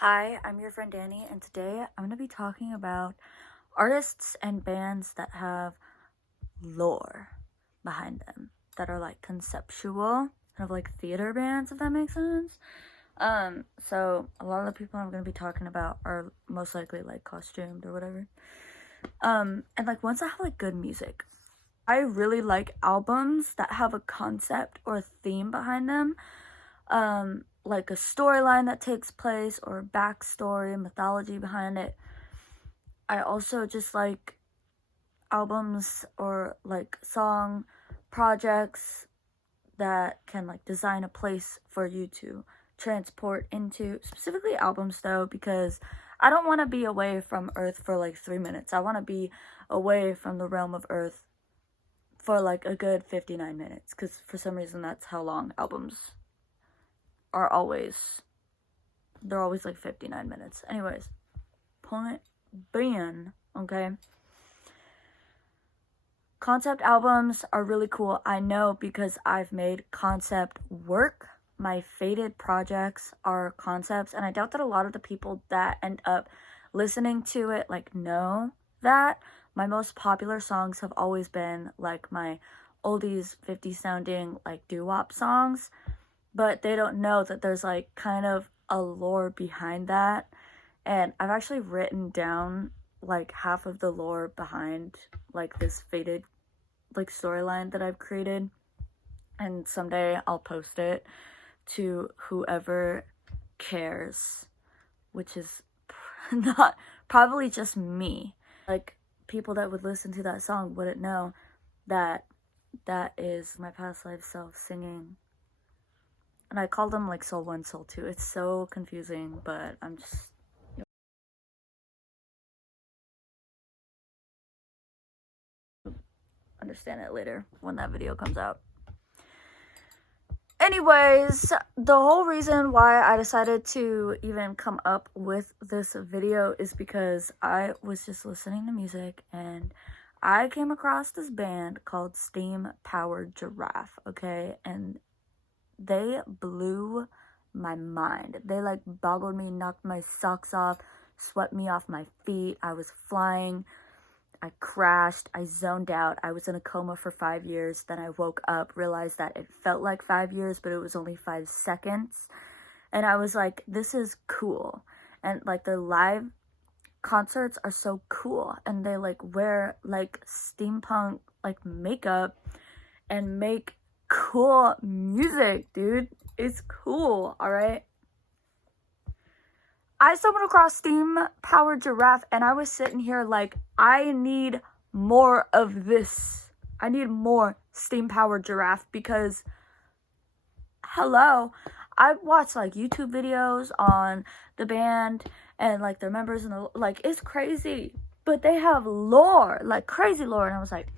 Hi, I'm your friend Danny, and today I'm going to be talking about artists and bands that have lore behind them, that are like conceptual, kind of like theater bands, if that makes sense. So a lot of the people I'm going to be talking about are most likely like costumed or whatever. And like ones that have like good music. I really like albums that have a concept or a theme behind them. Like a storyline that takes place or backstory, mythology behind it. I also just like albums or like song projects that can like design a place for you to transport into, specifically albums though, because I don't want to be away from Earth for like 3 minutes. I want to be away from the realm of Earth for like a good 59 minutes, because for some reason that's how long albums are always. They're always like 59 minutes. Anyways, point being, okay? Concept albums are really cool. I know because I've made concept work. My faded projects are concepts, and I doubt that a lot of the people that end up listening to it like know that. My most popular songs have always been like my oldies 50s sounding like doo-wop songs, but they don't know that there's like kind of a lore behind that. And I've actually written down like half of the lore behind like this faded like storyline that I've created, and someday I'll post it to whoever cares, which is not probably just me. Like people that would listen to that song wouldn't know that that is my past life self singing. And I call them like Soul 1, Soul 2. It's so confusing, but I'm just understand it later when that video comes out. Anyways, the whole reason why I decided to even come up with this video is because I was just listening to music and I came across this band called Steam Powered Giraffe, okay? And they blew my mind. They like boggled me, knocked my socks off, swept me off my feet. I was flying. I crashed, I zoned out, I was in a coma for 5 years, then I woke up, realized that it felt like 5 years, but it was only 5 seconds, and I was like, this is cool. And like their live concerts are so cool, and they like wear like steampunk like makeup and make cool music, dude. It's cool, alright? I stumbled across Steam Powered Giraffe and I was sitting here like, I need more of this. I need more Steam Powered Giraffe because, hello, I watched like YouTube videos on the band and like their members and the, like, it's crazy. But they have lore, like crazy lore. And I was like,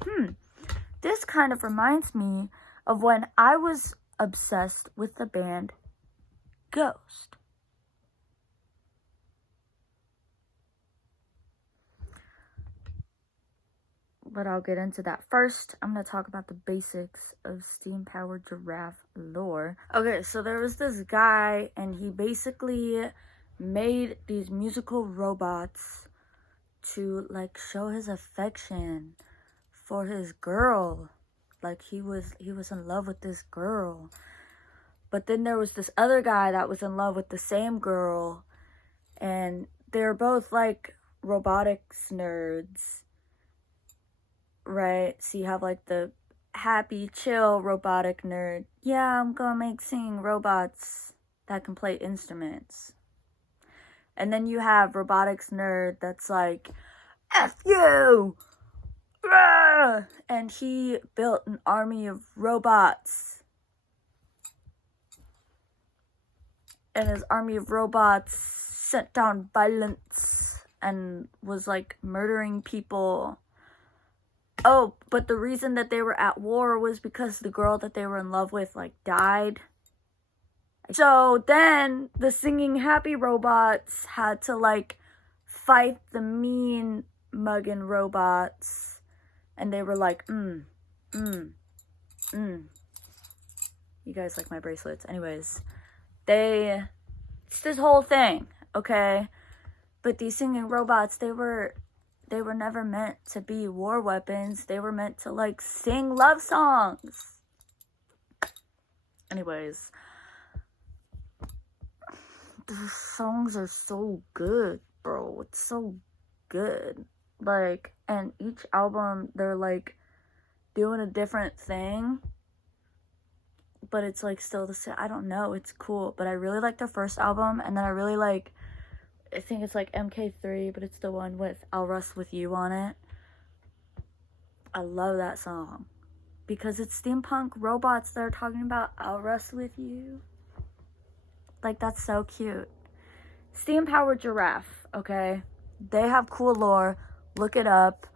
this kind of reminds me of when I was obsessed with the band Ghost. But I'll get into that. First, I'm going to talk about the basics of Steam Powered Giraffe lore. Okay, so there was this guy, and he basically made these musical robots to, like, show his affection for his girl. Like, he was in love with this girl. But then there was this other guy that was in love with the same girl, and they're both, like, robotics nerds. Right, so you have like the happy, chill, robotic nerd. Yeah, I'm gonna make singing robots that can play instruments. And then you have robotics nerd that's like, F you! Rah! And he built an army of robots. And his army of robots sent down violence and was like murdering people. Oh, but the reason that they were at war was because the girl that they were in love with, like, died. So then the singing happy robots had to, like, fight the mean mugging robots. And they were like, You guys like my bracelets. Anyways, it's this whole thing. okay? But these singing robots, they were never meant to be war weapons. They were meant to, like, sing love songs. Anyways, the songs are so good, bro. It's so good. Like, and each album, they're, like, doing a different thing. But it's, like, still the same. I don't know. It's cool. But I really like their first album. And then I really like, I think it's, like, MK3. But it's the one with I'll Rust With You on it. I love that song. Because it's steampunk robots that are talking about I'll rust with you. Like, that's so cute. Steam-powered giraffe, okay? They have cool lore. Look it up.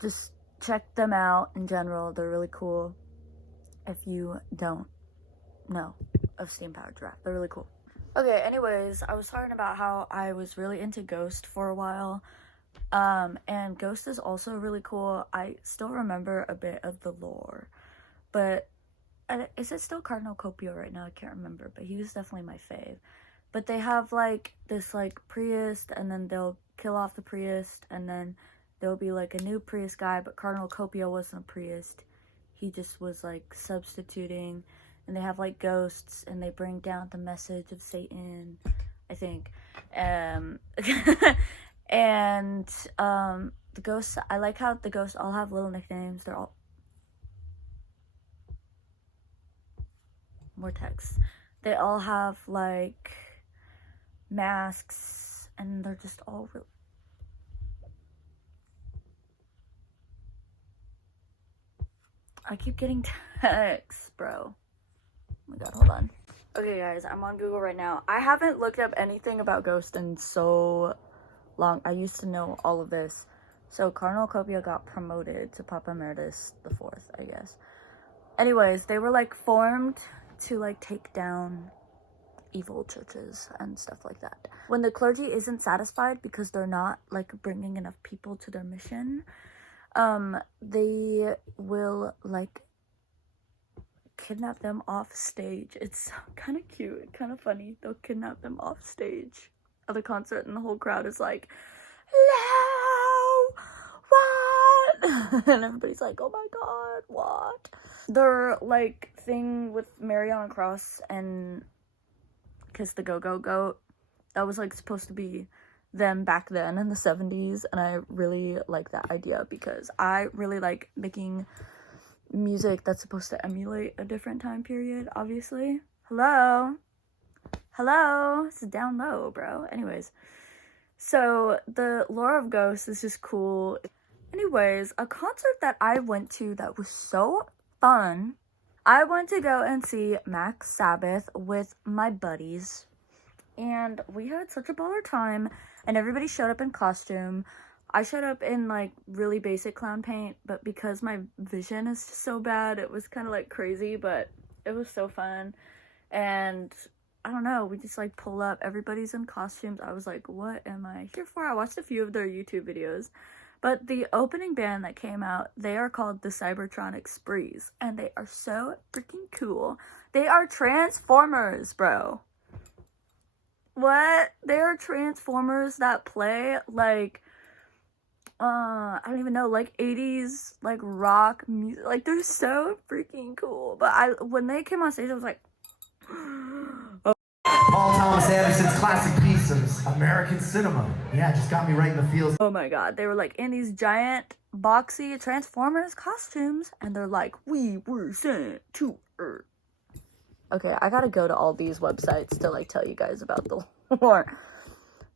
Just check them out in general. They're really cool. If you don't know of steam-powered giraffe, they're really cool. Okay, anyways, I was talking about how I was really into Ghost for a while. And Ghost is also really cool. I still remember a bit of the lore. But is it still Cardinal Copio right now? I can't remember, but he was definitely my fave. But they have, like, this, like, priest, and then they'll kill off the priest, and then there'll be, like, a new priest guy, but Cardinal Copio wasn't a priest. He just was, like, substituting, and they have, like, ghosts, and they bring down the message of Satan, I think. And, the ghosts, I like how the ghosts all have little nicknames. They're all... More text. They all have, like, masks, and they're just all real. I keep getting texts, bro. Oh my god, hold on. Okay, guys, I'm on Google right now. I haven't looked up anything about Ghost in so long. I used to know all of this. So, Cardinal Copio got promoted to Papa Emeritus the 4th, I guess. Anyways, they were, like, formed to, like, take down evil churches and stuff like that. When the clergy isn't satisfied because they're not, like, bringing enough people to their mission, they will, like, kidnap them off stage. It's kind of cute, kind of funny. They'll kidnap them off stage at the concert, and the whole crowd is like, no, what? And everybody's like, oh my god, what? Their, like, thing with Mary on a Cross and Kiss the Go-Go Goat, that was, like, supposed to be them back then in the 70s, and I really like that idea because I really like making music that's supposed to emulate a different time period, obviously. Hello? This is down low, bro. Anyways, so the lore of Ghosts is just cool. Anyways, a concert that I went to that was so fun, I went to go and see Max Sabbath with my buddies, and we had such a baller time, and everybody showed up in costume. I showed up in, like, really basic clown paint, but because my vision is just so bad, it was kind of, like, crazy, but it was so fun. And I don't know, we just, like, pull up, everybody's in costumes. I was like, what am I here for? I watched a few of their YouTube videos, but the opening band that came out, they are called the Cybertronic Sprees, and they are so freaking cool. They are Transformers, bro. What? They are Transformers that play, like, I don't even know, like, 80s, like, rock music. Like, they're so freaking cool. But when they came on stage, I was like, Paul Thomas Anderson's classic piece of American cinema. Yeah, just got me right in the feels. Oh my god, they were, like, in these giant, boxy Transformers costumes, and they're like, we were sent to Earth. Okay, I gotta go to all these websites to, like, tell you guys about the lore.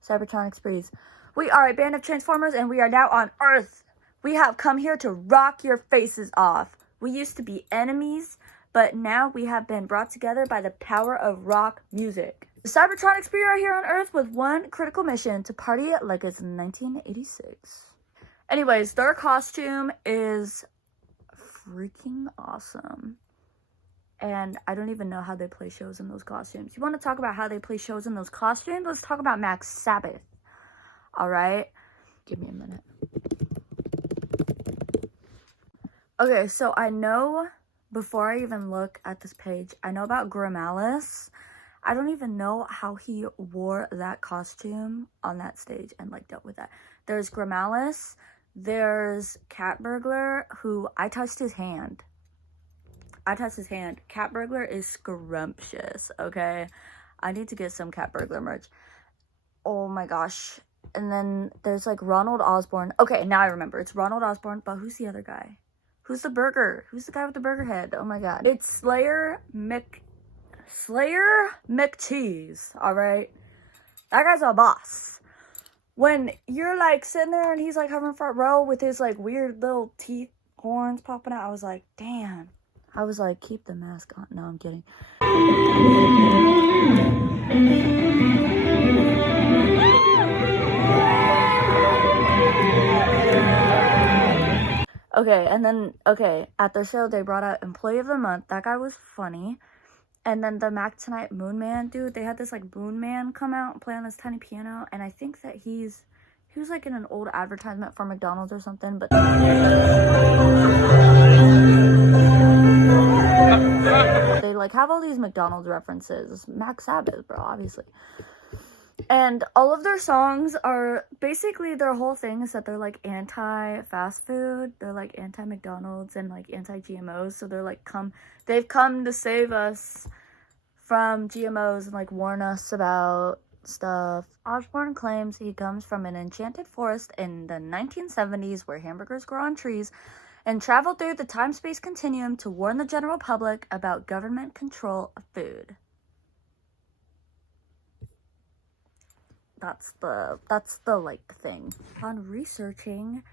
Cybertronic Sprees. We are a band of Transformers, and we are now on Earth. We have come here to rock your faces off. We used to be enemies, but now we have been brought together by the power of rock music. The Cybertronic Spree are here on Earth with one critical mission: to party like it's 1986. Anyways, their costume is freaking awesome. And I don't even know how they play shows in those costumes. You want to talk about how they play shows in those costumes? Let's talk about Max Sabbath. Alright? Give me a minute. Okay, so I know, before I even look at this page, I know about Grimalis. I don't even know how he wore that costume on that stage and like dealt with that. There's Grammalis, there's Cat Burglar, who I touched his hand. Cat Burglar is scrumptious, okay? I need to get some Cat Burglar merch. Oh my gosh. And then there's like Ronald Osborne. Okay, now I remember. It's Ronald Osborne, but who's the other guy? Who's the burger? Who's the guy with the burger head? Oh my god. It's Slayer McCheese, alright? That guy's a boss. When you're like sitting there and he's like hovering front row with his like weird little teeth, horns popping out, I was like, damn. I was like, keep the mask on. No, I'm kidding. Okay, and then, at the show, they brought out Employee of the Month. That guy was funny. And then the Mac Tonight Moon Man dude, they had this, like, Moon Man come out and play on this tiny piano. And I think that he was, like, in an old advertisement for McDonald's or something, but... they, like, have all these McDonald's references. Mac Sabbath, bro, obviously. And all of their songs are basically, their whole thing is that they're like anti-fast food, they're like anti-McDonald's and like anti-GMOs. So they're like they've come to save us from GMOs and like warn us about stuff. Osborne claims he comes from an enchanted forest in the 1970s where hamburgers grow on trees and travel through the time-space continuum to warn the general public about government control of food. That's the like thing. On researching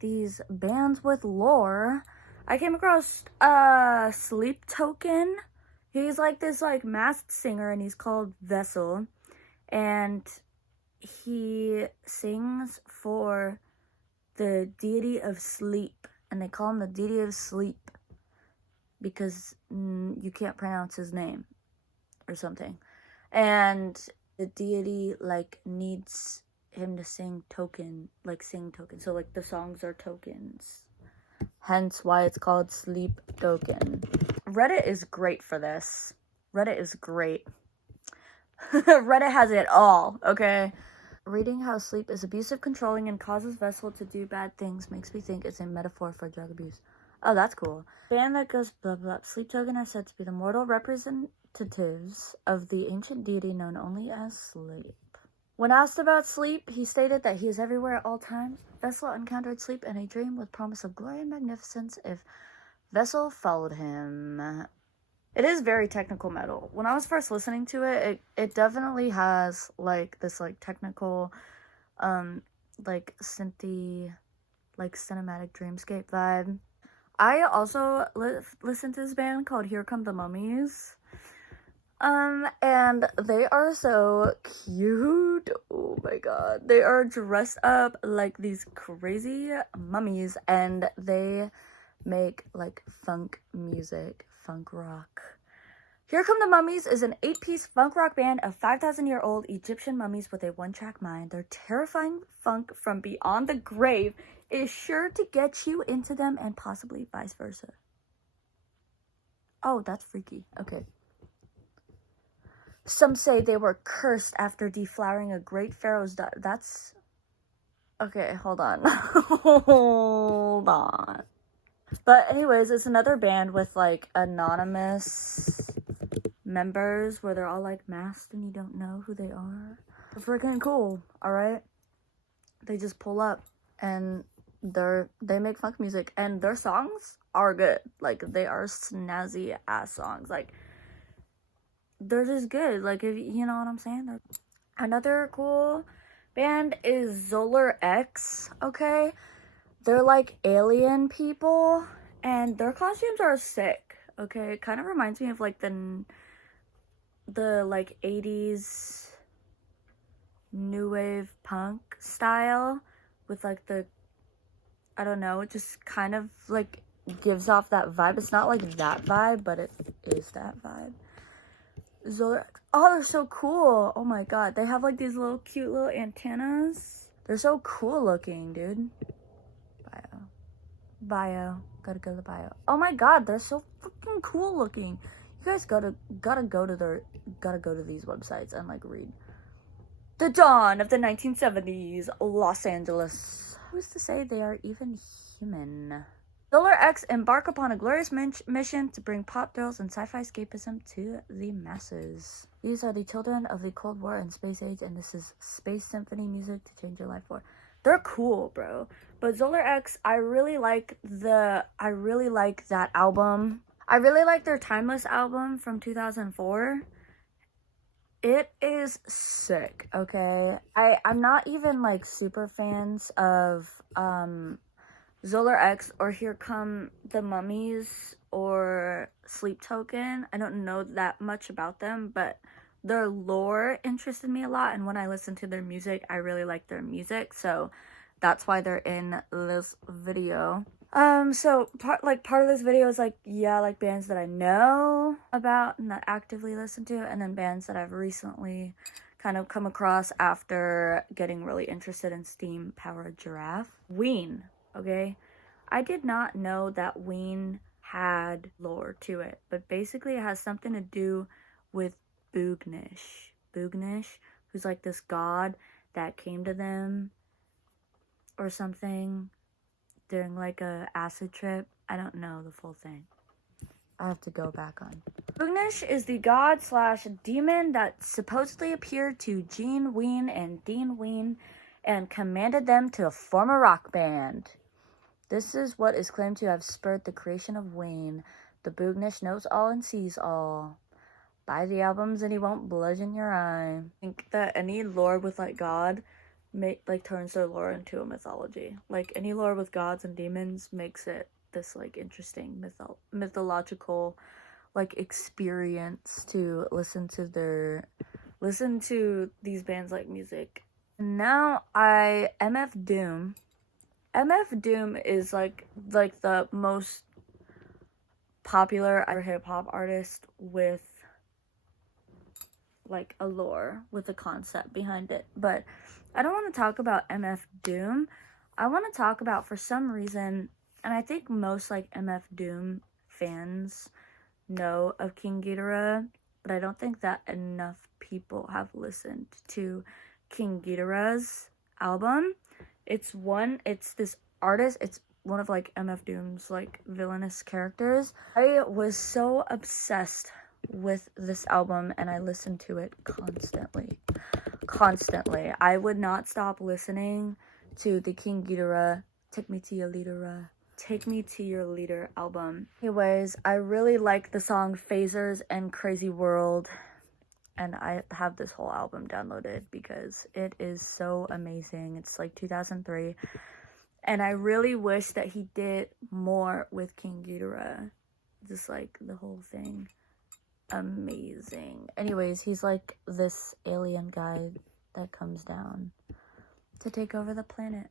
these bands with lore, I came across Sleep Token. He's like this like masked singer and he's called Vessel, and he sings for the deity of sleep, and they call him the deity of sleep because you can't pronounce his name or something, and the deity like needs him to sing token. So like the songs are tokens. Hence why it's called Sleep Token. Reddit is great for this. Reddit is great. Reddit has it all, okay? Reading how sleep is abusive, controlling, and causes Vessel to do bad things makes me think it's a metaphor for drug abuse. Oh, that's cool. Band that goes blah blah. Sleep Token are said to be the mortal representatives of the ancient deity known only as Sleep. When asked about Sleep, he stated that he is everywhere at all times. Vessel encountered Sleep in a dream with promise of glory and magnificence if Vessel followed him. It is very technical metal. When I was first listening to it, it definitely has like this like technical, like synthy, like cinematic dreamscape vibe. I also listened to this band called Here Come the Mummies. And they are so cute. Oh my god. They are dressed up like these crazy mummies, and they make like funk music, funk rock. Here Come the Mummies is an 8-piece funk rock band of 5,000-year-old Egyptian mummies with a one-track mind. Their terrifying funk from beyond the grave is sure to get you into them, and possibly vice versa. Oh, that's freaky. Okay. Some say they were cursed after deflowering a great pharaoh's daughter. That's... Okay, hold on. Hold on. But anyways, it's another band with, like, anonymous members where they're all, like, masked and you don't know who they are. They're freaking cool, alright? They just pull up and they make funk music, and their songs are good. Like, they are snazzy ass songs. Like, they're just good. Like, if you know what I'm saying. Another cool band is Zolar X. Okay, they're like alien people, and their costumes are sick. Okay, it kind of reminds me of like the like 80s new wave punk style with like the, I don't know, it just kind of like gives off that vibe. It's not like that vibe, but it is that vibe. Zolar. Oh, they're so cool. Oh my god. They have like these little cute little antennas. They're so cool looking, dude. Bio. Gotta go to the bio. Oh my god, they're so freaking cool looking. You You guys gotta go to these websites and like read. The dawn of the 1970s, Los Angeles. Who's to say they are even human? Zolar X embark upon a glorious mission to bring pop thrills and sci-fi escapism to the masses. These are the children of the Cold War and space age, and this is space symphony music to change your life for. They're cool, bro. But Zolar X, I really like that album. I really like their Timeless album from 2004. It is sick, okay? I'm not even like super fans of Zolar X or Here Come the Mummies or Sleep Token. I don't know that much about them, but their lore interested me a lot, and when I listen to their music, I really like their music, so that's why they're in this video. So part of this video is like, yeah, like bands that I know about and that actively listen to, and then bands that I've recently kind of come across after getting really interested in steam powered giraffe. Ween, okay? I did not know that Ween had lore to it, but basically it has something to do with Boognish. Boognish, who's like this god that came to them or something during like a acid trip. I don't know the full thing. I have to go back on. Boognish is the god / demon that supposedly appeared to Gene Ween and Dean Ween and commanded them to form a rock band. This is what is claimed to have spurred the creation of Ween. The Boognish knows all and sees all. Buy the albums and he won't bludgeon your eye. I think that any lore with like God turns their lore into a mythology. Like any lore with gods and demons makes it this like interesting mythological like experience to listen to these bands like music. And now MF Doom. MF Doom is like the most popular hip hop artist with like a lore, with a concept behind it. But I don't want to talk about MF Doom. I want to talk about, for some reason, and I think most like MF Doom fans know of King Geedorah, but I don't think that enough people have listened to King Geedorah's album. It's this artist, it's one of like MF Doom's like villainous characters. I was so obsessed with this album and I listened to it constantly. I would not stop listening to the King Geedorah Take Me to Your Leader album. Anyways, I really like the song Phasers and Crazy World, and I have this whole album downloaded because it is so amazing. It's like 2003, and I really wish that he did more with King Geedorah. Just like the whole thing, amazing. Anyways, he's like this alien guy that comes down to take over the planet.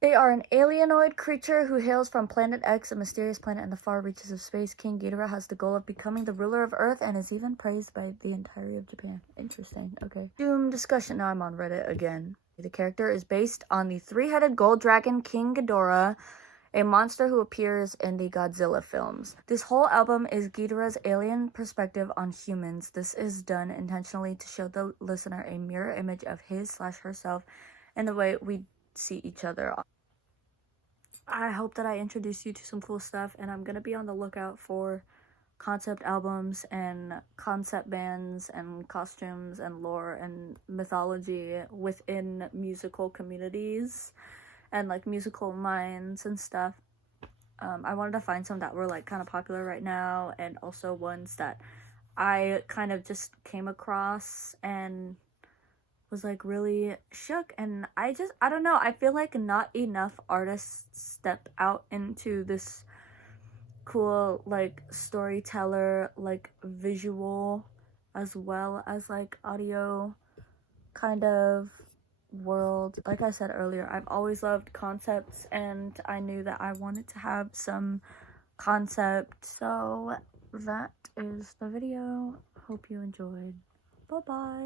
They are an alienoid creature who hails from Planet X, a mysterious planet in the far reaches of space. King Geedorah has the goal of becoming the ruler of Earth and is even praised by the entirety of Japan. Interesting, okay. Doom discussion. Now I'm on Reddit again. The character is based on the three-headed gold dragon King Geedorah, a monster who appears in the Godzilla films. This whole album is Geedorah's alien perspective on humans. This is done intentionally to show the listener a mirror image of his/herself and the way we see each other. I hope that I introduced you to some cool stuff, and I'm gonna be on the lookout for concept albums and concept bands and costumes and lore and mythology within musical communities and like musical minds and stuff. I wanted to find some that were like kind of popular right now, and also ones that I kind of just came across and was like really shook. And I don't know, I feel like not enough artists step out into this cool like storyteller, like visual as well as like audio kind of world. Like I said earlier, I've always loved concepts, and I knew that I wanted to have some concept. So that is the video. Hope you enjoyed. Bye bye.